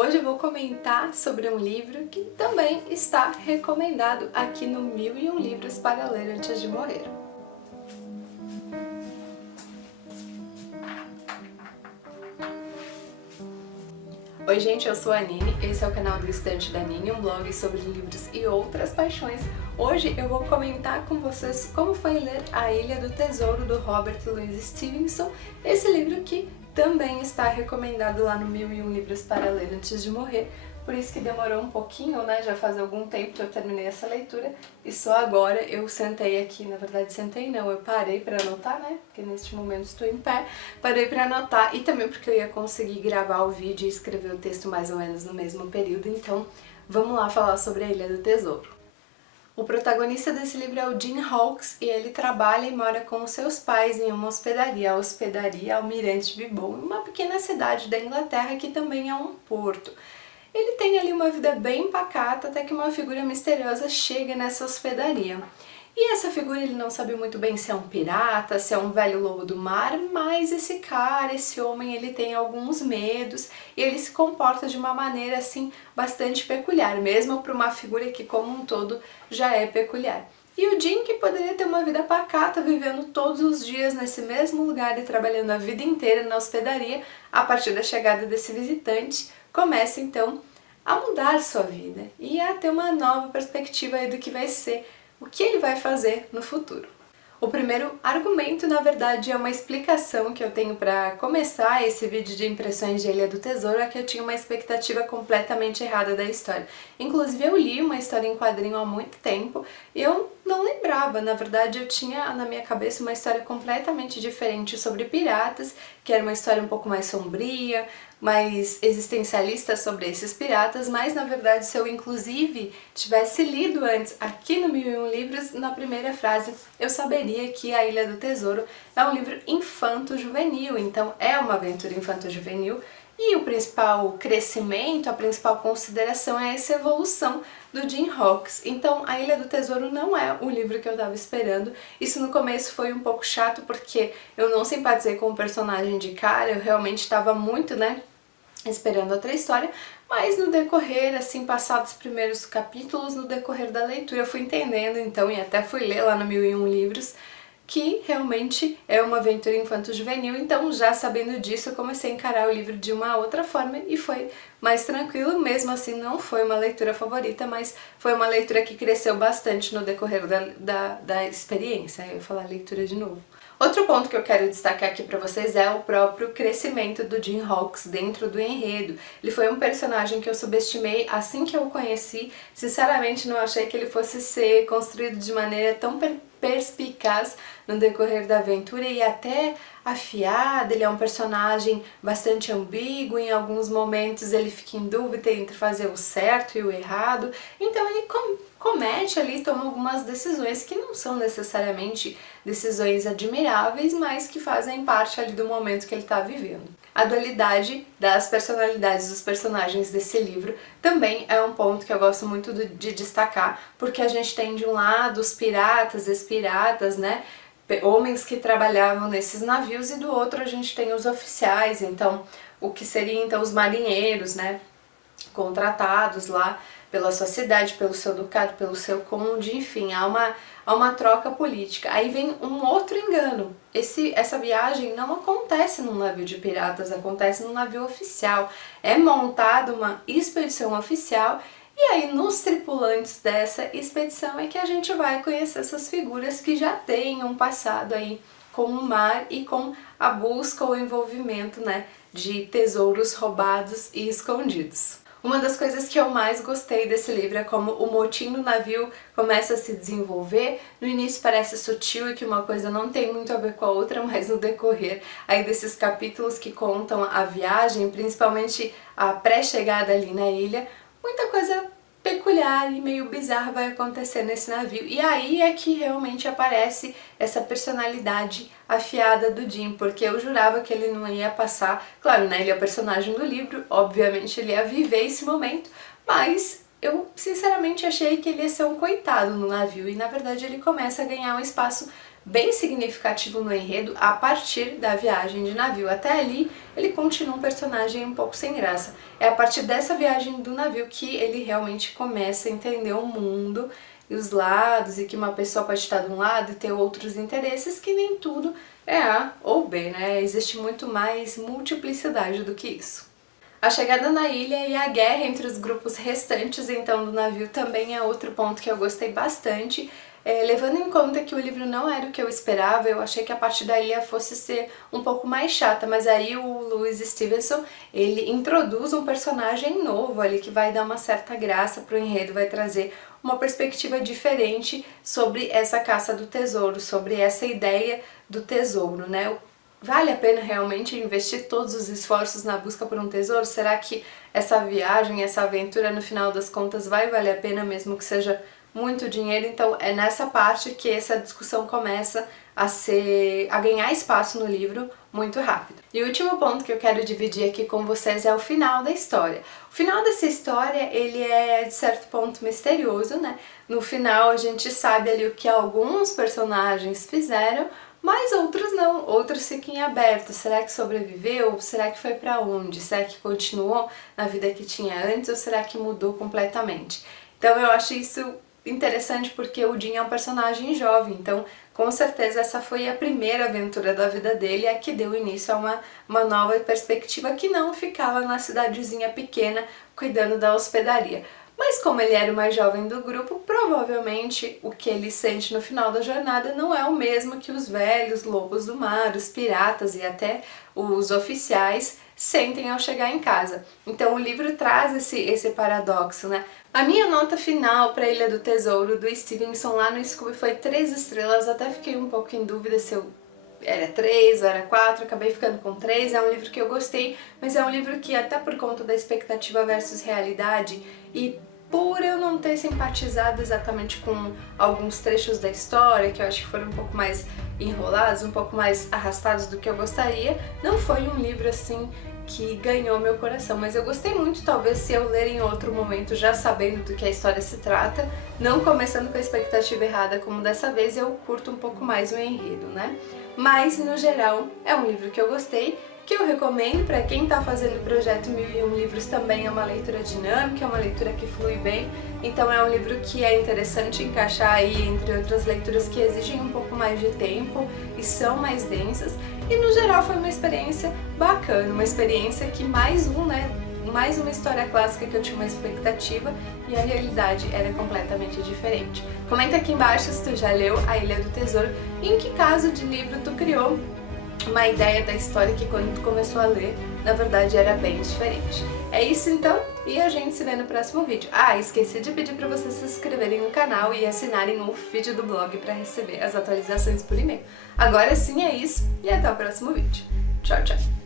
Hoje eu vou comentar sobre um livro que também está recomendado aqui no 1001 Livros para Ler Antes de Morrer. Oi gente, eu sou a Nini, esse é o canal do Estante da Nini, um blog sobre livros e outras paixões. Hoje eu vou comentar com vocês como foi ler A Ilha do Tesouro, do Robert Louis Stevenson, esse livro que também está recomendado lá no 1001 Livros para Ler Antes de Morrer, por isso que demorou um pouquinho, né? Já faz algum tempo que eu terminei essa leitura e só agora eu sentei aqui, na verdade sentei não, eu parei para anotar, né? Porque neste momento estou em pé, parei para anotar e também porque eu ia conseguir gravar o vídeo e escrever o texto mais ou menos no mesmo período, então vamos lá falar sobre a Ilha do Tesouro. O protagonista desse livro é o Jim Hawkes e ele trabalha e mora com os seus pais em uma hospedaria, a Hospedaria Almirante Bibon, uma pequena cidade da Inglaterra que também é um porto. Ele tem ali uma vida bem pacata até que uma figura misteriosa chega nessa hospedaria. E essa figura ele não sabe muito bem se é um pirata, se é um velho lobo do mar, mas esse cara, esse homem, ele tem alguns medos e ele se comporta de uma maneira assim bastante peculiar, mesmo para uma figura que como um todo já é peculiar. E o Jim, que poderia ter uma vida pacata, vivendo todos os dias nesse mesmo lugar e trabalhando a vida inteira na hospedaria, a partir da chegada desse visitante, começa então a mudar sua vida e a ter uma nova perspectiva aí do que vai ser, o que ele vai fazer no futuro. O primeiro argumento, na verdade, é uma explicação que eu tenho para começar esse vídeo de impressões de Ilha do Tesouro, é que eu tinha uma expectativa completamente errada da história. Inclusive eu li uma história em quadrinho há muito tempo e eu não lembrava, na verdade eu tinha na minha cabeça uma história completamente diferente sobre piratas, que era uma história um pouco mais sombria, mais existencialista sobre esses piratas, mas na verdade se eu inclusive tivesse lido antes aqui no 1001 Livros, na primeira frase eu saberia que A Ilha do Tesouro é um livro infanto-juvenil, então é uma aventura infanto-juvenil e o principal crescimento, a principal consideração é essa evolução do Jim Hawkes. Então A Ilha do Tesouro não é o livro que eu estava esperando. Isso no começo foi um pouco chato porque eu não simpatizei com o personagem de cara, eu realmente estava muito, esperando outra história, mas no decorrer, assim, passados os primeiros capítulos, no decorrer da leitura eu fui entendendo então e até fui ler lá no 1001 Livros que realmente é uma aventura infanto-juvenil, então já sabendo disso eu comecei a encarar o livro de uma outra forma e foi mais tranquilo, mesmo assim não foi uma leitura favorita, mas foi uma leitura que cresceu bastante no decorrer da experiência. Eu ia falar leitura de novo. Outro ponto que eu quero destacar aqui pra vocês é o próprio crescimento do Jim Hawkes dentro do enredo. Ele foi um personagem que eu subestimei assim que eu o conheci, sinceramente não achei que ele fosse ser construído de maneira tão perspicaz no decorrer da aventura e até afiado. Ele é um personagem bastante ambíguo, em alguns momentos ele fica em dúvida entre fazer o certo e o errado, então ele comete ali, toma algumas decisões que não são necessariamente decisões admiráveis, mas que fazem parte ali do momento que ele está vivendo. A dualidade das personalidades dos personagens desse livro também é um ponto que eu gosto muito de destacar, porque a gente tem de um lado os piratas, ex-piratas, homens que trabalhavam nesses navios, e do outro a gente tem os oficiais, então o que seriam então os marinheiros, contratados lá pela sua cidade, pelo seu ducado, pelo seu conde, enfim, há uma troca política. Aí vem um outro engano. Essa viagem não acontece num navio de piratas, acontece num navio oficial. É montada uma expedição oficial e aí nos tripulantes dessa expedição é que a gente vai conhecer essas figuras que já têm um passado aí com o mar e com a busca ou envolvimento, de tesouros roubados e escondidos. Uma das coisas que eu mais gostei desse livro é como o motim do navio começa a se desenvolver. No início parece sutil e que uma coisa não tem muito a ver com a outra, mas no decorrer aí desses capítulos que contam a viagem, principalmente a pré-chegada ali na ilha, muita coisa peculiar e meio bizarra vai acontecer nesse navio. E aí é que realmente aparece essa personalidade afiada do Jim, porque eu jurava que ele não ia passar, claro, ele é o personagem do livro, obviamente ele ia viver esse momento, mas eu sinceramente achei que ele ia ser um coitado no navio e na verdade ele começa a ganhar um espaço bem significativo no enredo a partir da viagem de navio. Até ali ele continua um personagem um pouco sem graça. É a partir dessa viagem do navio que ele realmente começa a entender o mundo e os lados, e que uma pessoa pode estar de um lado e ter outros interesses, que nem tudo é A ou B, né? Existe muito mais multiplicidade do que isso. A chegada na ilha e a guerra entre os grupos restantes então do navio também é outro ponto que eu gostei bastante. Levando em conta que o livro não era o que eu esperava, eu achei que a parte da ilha fosse ser um pouco mais chata, mas aí o Lewis Stevenson, ele introduz um personagem novo ali que vai dar uma certa graça pro enredo, vai trazer uma perspectiva diferente sobre essa caça do tesouro, sobre essa ideia do tesouro, né? Vale a pena realmente investir todos os esforços na busca por um tesouro? Será que essa viagem, essa aventura, no final das contas, vai valer a pena mesmo que seja muito dinheiro? Então é nessa parte que essa discussão começa a ganhar espaço no livro muito rápido. E o último ponto que eu quero dividir aqui com vocês é o final da história. O final dessa história, ele é de certo ponto misterioso, né? No final a gente sabe ali o que alguns personagens fizeram, mas outros não, outros ficam em aberto. Será que sobreviveu? Será que foi pra onde? Será que continuou na vida que tinha antes ou será que mudou completamente? Então eu acho isso interessante porque o Jim é um personagem jovem, então com certeza essa foi a primeira aventura da vida dele, a que deu início a uma nova perspectiva, que não ficava na cidadezinha pequena cuidando da hospedaria. Mas como ele era o mais jovem do grupo, provavelmente o que ele sente no final da jornada não é o mesmo que os velhos lobos do mar, os piratas e até os oficiais sentem ao chegar em casa. Então o livro traz esse paradoxo, né? A minha nota final para Ilha do Tesouro do Stevenson lá no Scooby foi 3 estrelas, até fiquei um pouco em dúvida se eu era 3 ou era 4, acabei ficando com 3, é um livro que eu gostei, mas é um livro que até por conta da expectativa versus realidade e por eu não ter simpatizado exatamente com alguns trechos da história, que eu acho que foram um pouco mais enrolados, um pouco mais arrastados do que eu gostaria, não foi um livro assim que ganhou meu coração, mas eu gostei muito, talvez se eu ler em outro momento já sabendo do que a história se trata, não começando com a expectativa errada como dessa vez, eu curto um pouco mais o enredo, né? Mas, no geral, é um livro que eu gostei, que eu recomendo para quem está fazendo o projeto 1001 Livros. Também é uma leitura dinâmica, é uma leitura que flui bem, então é um livro que é interessante encaixar aí entre outras leituras que exigem um pouco mais de tempo e são mais densas, e no geral foi uma experiência bacana, uma experiência que mais uma história clássica que eu tinha uma expectativa e a realidade era completamente diferente. Comenta aqui embaixo se tu já leu A Ilha do Tesouro e em que caso de livro tu criou uma ideia da história que quando tu começou a ler, na verdade era bem diferente. É isso então, e a gente se vê no próximo vídeo. Ah, esqueci de pedir para vocês se inscreverem no canal e assinarem o feed do blog para receber as atualizações por e-mail. Agora sim é isso, e até o próximo vídeo. Tchau, tchau!